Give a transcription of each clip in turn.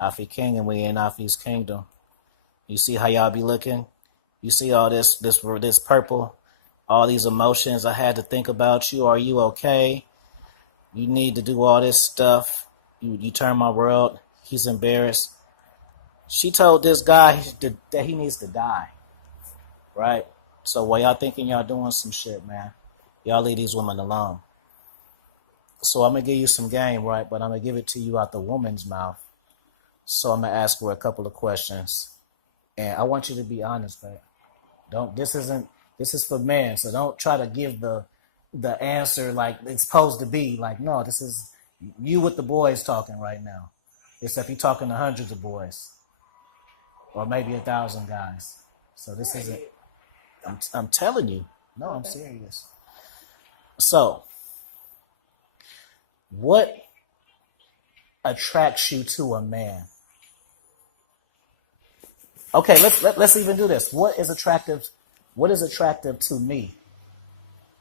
AFI King, and we in AFI's kingdom. You see how y'all be looking? You see all this purple, all these emotions. I had to think about you. Are you okay? You need to do all this stuff. You turn my world. He's embarrassed. She told this guy that he needs to die, right? So while y'all thinking y'all doing some shit, man, y'all leave these women alone. So I'm gonna give you some game, right? But I'm gonna give it to you out the woman's mouth. So I'm gonna ask her a couple of questions, and I want you to be honest, man. Don't. This is for men, so don't try to give the answer like it's supposed to be. Like, no, this is you with the boys talking right now. Except you're talking to hundreds of boys, or maybe 1,000 guys. So this isn't. I'm telling you. No, I'm serious. So, what attracts you to a man? Okay, let's even do this. What is attractive? What is attractive to me?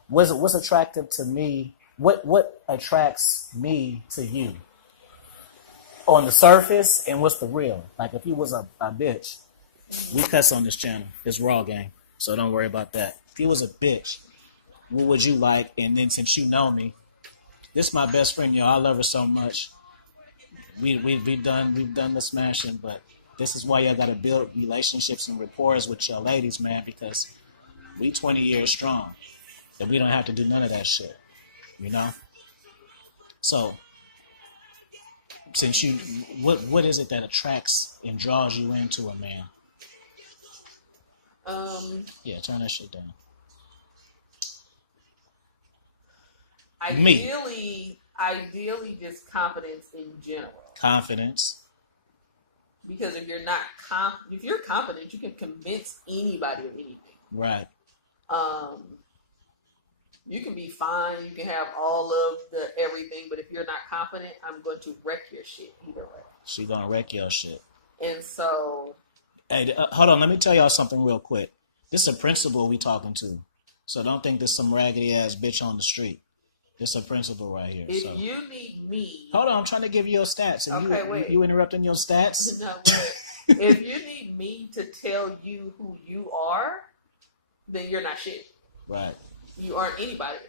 What's attractive to me? What attracts me to you? On the surface, and what's the real? Like if you was a bitch, we cuss on this channel. It's raw game, so don't worry about that. If you was a bitch, what would you like? And then since you know me, this is my best friend, yo. I love her so much. We've done the smashing, but this is why y'all gotta build relationships and rapport with your ladies, man, because we 20 years strong, and we don't have to do none of that shit, you know. So, since you, what is it that attracts and draws you into a man? Yeah, turn that shit down. Ideally, just confidence in general. Confidence. Because if you're not if you're confident, you can convince anybody of anything. Right. You can be fine. You can have all of the everything, but if you're not confident, I'm going to wreck your shit either way. She gonna wreck your shit. And so, hey, hold on. Let me tell y'all something real quick. This is a principal we talking to, so don't think this some raggedy ass bitch on the street. This is a principal right here. If you need me, hold on. I'm trying to give you your stats. Wait. You interrupting your stats? No, wait. If you need me to tell you who you are, then you're not shit. Right. You aren't anybody.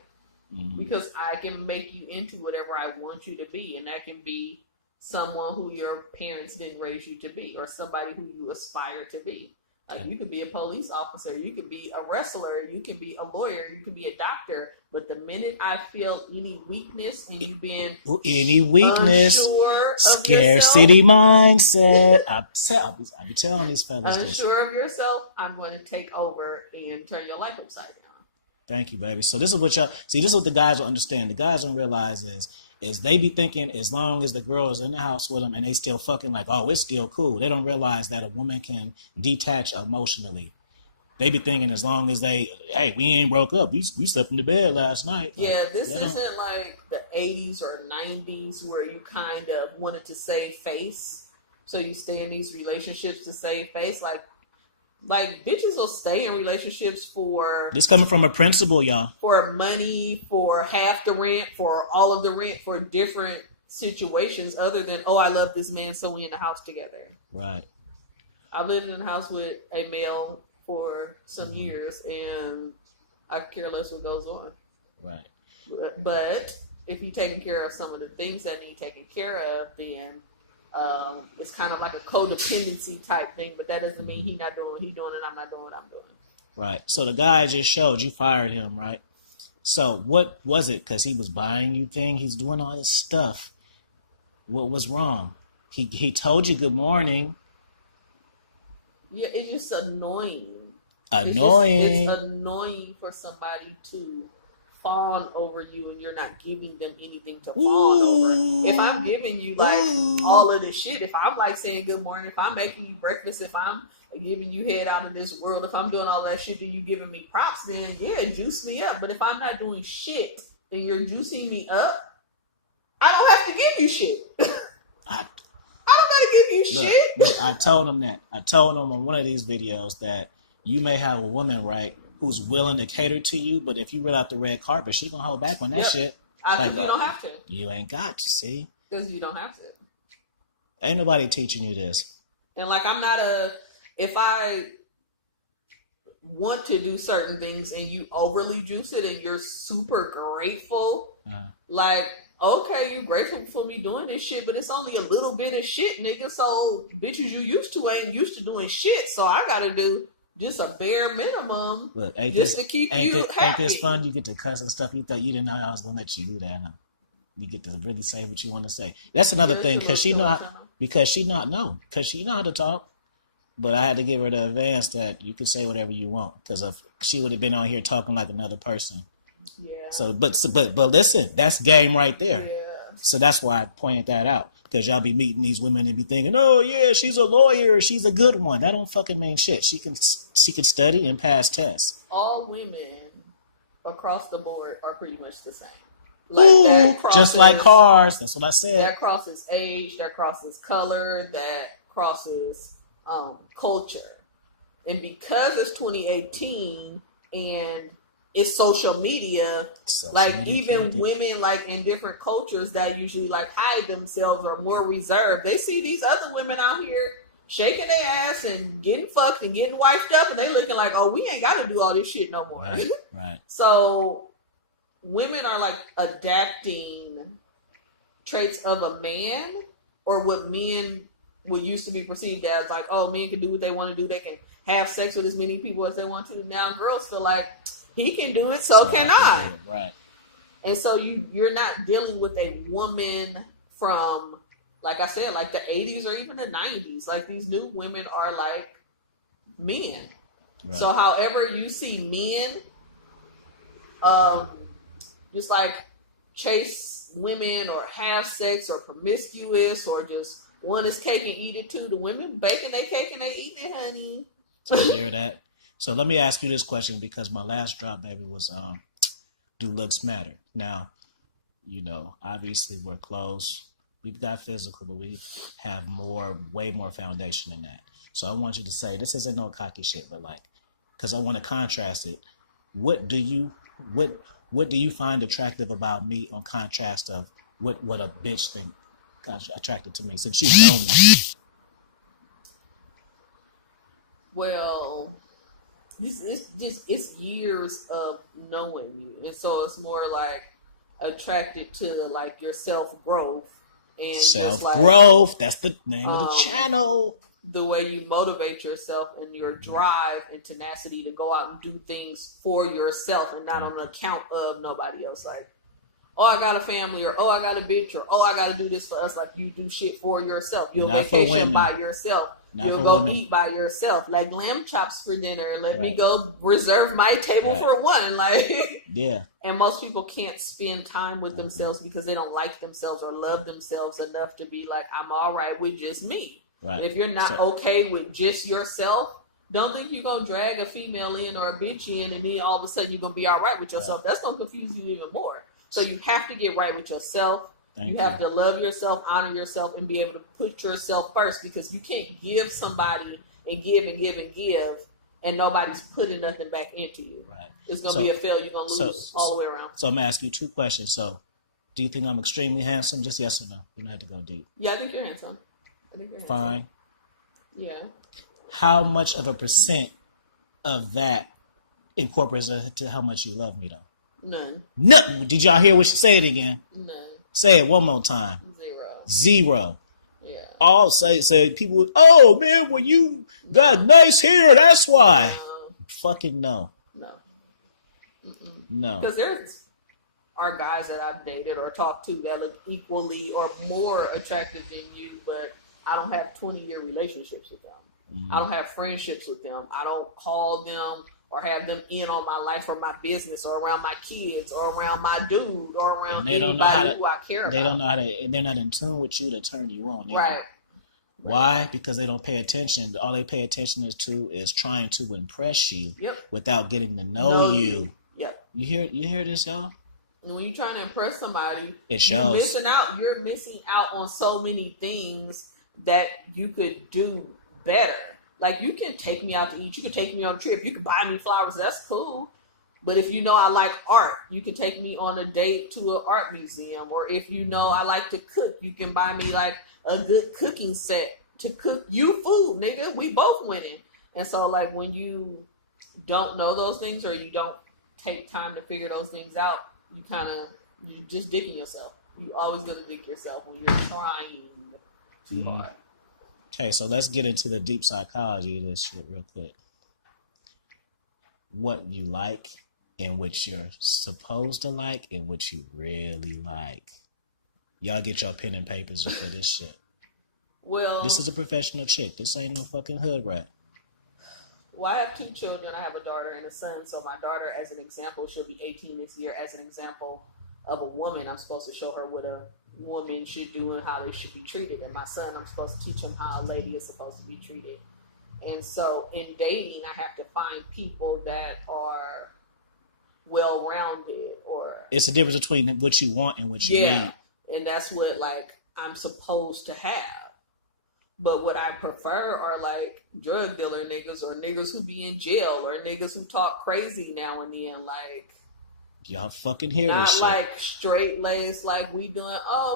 Mm-hmm. Because I can make you into whatever I want you to be, and that can be someone who your parents didn't raise you to be, or somebody who you aspire to be. Like, you could be a police officer, you could be a wrestler, you can be a lawyer, you can be a doctor. But the minute I feel any weakness and you being unsure of scarcity yourself, mindset, I be telling these fellas unsure of yourself, I'm going to take over and turn your life upside down. Thank you, baby. So this is what y'all see. This is what the guys will understand. The guys don't realize is they be thinking as long as the girl is in the house with them and they still fucking like, oh, it's still cool. They don't realize that a woman can detach emotionally. They be thinking as long as hey, we ain't broke up. We slept in the bed last night. Yeah, this isn't like the 80s or 90s where you kind of wanted to save face. So you stay in these relationships to save face. Like bitches will stay in relationships for... This coming from a principal, y'all. For money, for half the rent, for all of the rent, for different situations other than, oh, I love this man, so we in the house together. Right. I lived in a house with a male for some years, and I could care less what goes on. Right. But if you're taking care of some of the things that need taken care of, then it's kind of like a codependency type thing. But that doesn't mean he's not doing what he's doing and I'm not doing what I'm doing. Right. So the guy just showed you fired him, right? So what was it? Because he was buying you things. He's doing all this stuff. What was wrong? He told you good morning. Yeah, it's just annoying. Annoying. It's annoying for somebody to fawn over you and you're not giving them anything to fawn over. If I'm giving you like all of this shit, if I'm like saying good morning, if I'm making you breakfast, if I'm giving you head out of this world, if I'm doing all that shit, then you giving me props, then yeah, juice me up. But if I'm not doing shit and you're juicing me up, I don't have to give you shit. I don't gotta give you shit. Look, I told him that. I told him on one of these videos that you may have a woman, right, who's willing to cater to you, but if you roll out the red carpet, she's gonna hold back on that shit. Because you don't have to. You ain't got to, see? Because you don't have to. Ain't nobody teaching you this. And like, if I want to do certain things and you overly juice it and you're super grateful, like, okay, you grateful for me doing this shit, but it's only a little bit of shit, nigga. So bitches you used to ain't used to doing shit. So I gotta do just a bare minimum. Look, just to keep you happy. Ain't this fun? You get to cuss and stuff. You thought you didn't know I was gonna let you do that. Huh? You get to really say what you want to say. That's another thing because she know how to talk. But I had to give her the advance that you can say whatever you want because she would have been on here talking like another person. Yeah. So, but listen, that's game right there. Yeah. So that's why I pointed that out because y'all be meeting these women and be thinking, oh yeah, she's a lawyer, she's a good one. That don't fucking mean shit. She can study and pass tests. All women across the board are pretty much the same. Like that crosses, just like cars. That's what I said. That crosses age. That crosses color. That crosses culture. And because it's 2018 and it's social media, even women like in different cultures that usually like hide themselves or more reserved, they see these other women out here shaking their ass and getting fucked and getting wifed up, and they looking like, oh, we ain't got to do all this shit no more. Right. So women are like adapting traits of a man, or what men would used to be perceived as like, oh, men can do what they want to do. They can have sex with as many people as they want to. Now girls feel like he can do it, so can I. Right. And so you're not dealing with a woman from, like I said, like the 80s or even the 90s. Like these new women are like men. Right. So however you see men just like chase women or have sex or promiscuous or just want his cake and eat it too, the women baking their cake and they eating it, honey. You hear that? So let me ask you this question because my last drop, baby, was do looks matter? Now, obviously we're close. We've got physical, but we have way more foundation than that. So I want you to say, this isn't no cocky shit, but like, because I want to contrast it. What do you find attractive about me on contrast of what a bitch think attracted to me since you know me? Well, it's years of knowing you, and so it's more like attracted to like your self growth and just like growth. That's the name of the channel. The way you motivate yourself and your drive and tenacity to go out and do things for yourself and not on account of nobody else. Like, oh, I got a family, or oh, I got a bitch, or oh, I got to do this for us. Like, you do shit for yourself. You'll vacation by yourself. You'll go eat by yourself. Like lamb chops for dinner. Let me go reserve my table for one. Like, yeah. And most people can't spend time with themselves because they don't like themselves or love themselves enough to be like, I'm all right with just me. Right. If you're not okay with just yourself, don't think you're going to drag a female in or a bitch in and then all of a sudden you're going to be all right with yourself. That's going to confuse you even more. So you have to get right with yourself. You have to love yourself, honor yourself, and be able to put yourself first, because you can't give somebody and give and give and give and nobody's putting nothing back into you. Right. It's going to be a fail. You're going to lose all the way around. So I'm going to ask you two questions. So do you think I'm extremely handsome? Just yes or no? You don't have to go deep. Yeah, I think you're handsome. Fine. Yeah. How much of a percent of that incorporates into how much you love me, though? None. None. Did y'all hear what she said again? None. Say it one more time. Zero. Yeah. All say people, oh man, when you got nice hair, that's why. Fucking no. No. No. Because are guys that I've dated or talked to that look equally or more attractive than you, but I don't have 20-year relationships with them. Mm-hmm. I don't have friendships with them. I don't call them or have them in on my life or my business or around my kids or around my dude or around anybody who I care about. They don't know how to, they're not in tune with you to turn you on. Right. Why? Because they don't pay attention. All they pay attention is trying to impress you without getting to know you. Yep. You hear this, y'all? And when you're trying to impress somebody, it shows. You're missing out on so many things that you could do better. Like, you can take me out to eat. You can take me on a trip. You can buy me flowers. That's cool. But if you know I like art, you can take me on a date to an art museum. Or if you know I like to cook, you can buy me like a good cooking set to cook you food, nigga. We both winning. And so like when you don't know those things or you don't take time to figure those things out, you just digging yourself. You always gonna dig yourself when you're trying too hard. Okay, so let's get into the deep psychology of this shit real quick. What you like and what you're supposed to like and what you really like. Y'all get your pen and papers for this shit. Well, this is a professional chick. This ain't no fucking hood rat. Well, I have 2 children. I have a daughter and a son. So my daughter, as an example, she'll be 18 this year. As an example of a woman, I'm supposed to show her what a woman should do and how they should be treated. And my son, I'm supposed to teach him how a lady is supposed to be treated. And so in dating, I have to find people that are well-rounded. Or it's the difference between what you want and what you need. And that's what like I'm supposed to have. But what I prefer are like drug dealer niggas or niggas who be in jail or niggas who talk crazy now and then. Like, y'all fucking hear not this like straight laced like we doing,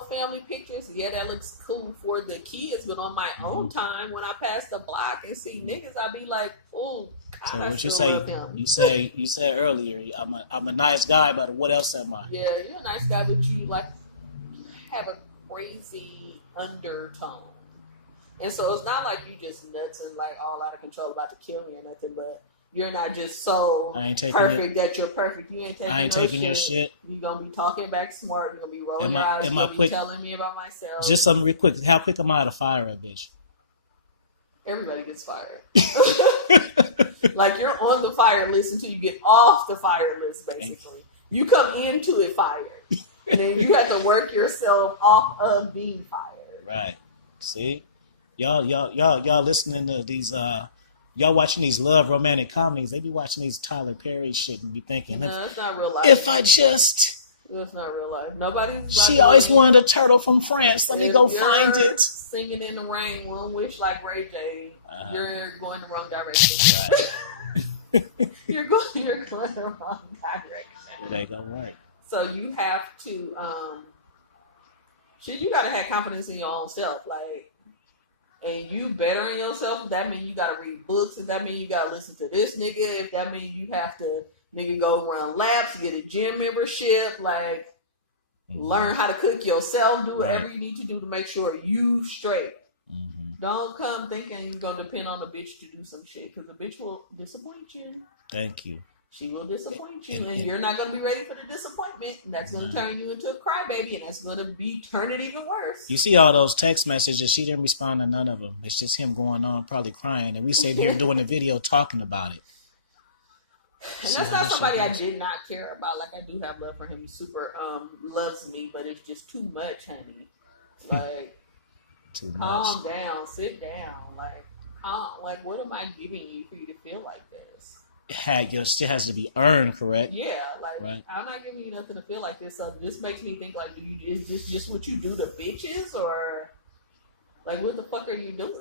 family pictures. Yeah, that looks cool for the kids. But on my own time, when I pass the block and see niggas, I be like, oh, God, I still love him. You said earlier, I'm a nice guy, but what else am I? Yeah, you're a nice guy, but you like have a crazy undertone. And so it's not like you just nuts and like all out of control about to kill me or nothing, but you're not just so perfect that you're perfect. You ain't taking your shit. You're going to be talking back smart. You're going to be rolling your eyes. You're going to be telling me about myself. Just something real quick. How quick am I to fire a bitch? Everybody gets fired. Like you're on the fire list until you get off the fire list, basically. You come into it fired. And then you have to work yourself off of being fired. Right. See? Y'all listening to these y'all watching these love romantic comedies, they be watching these Tyler Perry shit and be thinking, no, that's not real life. If I just that's not real life. She always wanted a turtle from France. Let me go find it. Singing in the rain, one wish like Ray J. You're going the wrong direction. You're going the wrong direction. It ain't gonna work. So you have to you gotta have confidence in your own self, like. And you bettering yourself, that means you gotta read books. If that means you gotta listen to this nigga, if that means you have to go run laps, get a gym membership, like learn how to cook yourself, do whatever you need to do to make sure you straight. Don't come thinking you're gonna depend on the bitch to do some shit, because the bitch will disappoint you. Thank you. She will disappoint you, and you're not going to be ready for the disappointment. And that's going to turn you into a crybaby, and that's going to turn it even worse. You see all those text messages, she didn't respond to none of them. It's just him going on, probably crying, and we sit here doing a video talking about it. And that's not somebody I did not care about. Like, I do have love for him. He super loves me, but it's just too much, honey. Like, calm down, sit down. Like, what am I giving you for you to feel like this? Still has to be earned, correct? Yeah, like I'm not giving you nothing to feel like this. So this makes me think like, do you just what you do to bitches, or like what the fuck are you doing?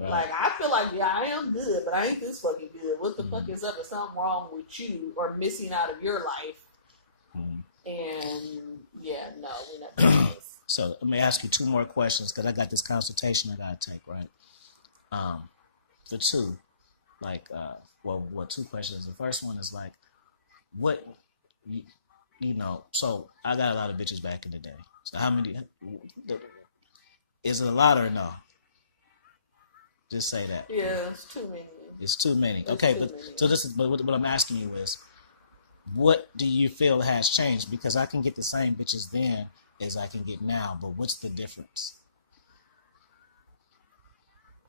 Right. Like I feel like I am good, but I ain't this fucking good. What the fuck is up? Is something wrong with you or missing out of your life? And yeah, no, we're not doing this. So let me ask you 2 more questions because I got this consultation I gotta take, right? The 2, like. 2 questions. The first one is like, what, so I got a lot of bitches back in the day. So how many, is it a lot or no? Just say that. Yeah, it's too many. It's too many. Okay, but what I'm asking you is, what do you feel has changed? Because I can get the same bitches then as I can get now, but what's the difference?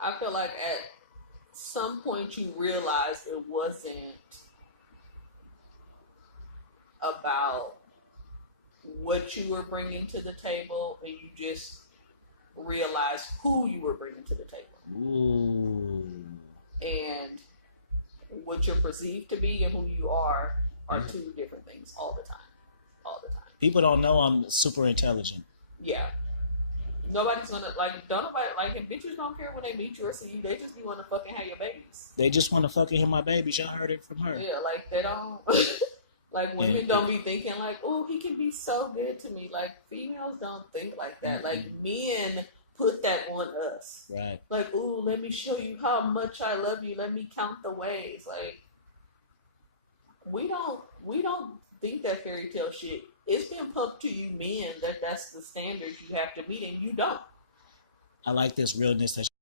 I feel like at some point you realize it wasn't about what you were bringing to the table, and you just realized who you were bringing to the table. Ooh. And what you're perceived to be and who you are 2 different things all the time. People don't know I'm super intelligent. Yeah. Nobody's gonna like. Don't nobody like. And bitches don't care when they meet you or see you. They just be want to fucking have your babies. They just want to fucking hear my babies. Y'all heard it from her. Yeah, like they don't. Like women don't be thinking like, oh, he can be so good to me. Like females don't think like that. Like men put that on us. Right. Like, oh, let me show you how much I love you. Let me count the ways. Like we don't think that fairy tale shit. It's been pumped to you men that that's the standards you have to meet, and you don't. I like this realness that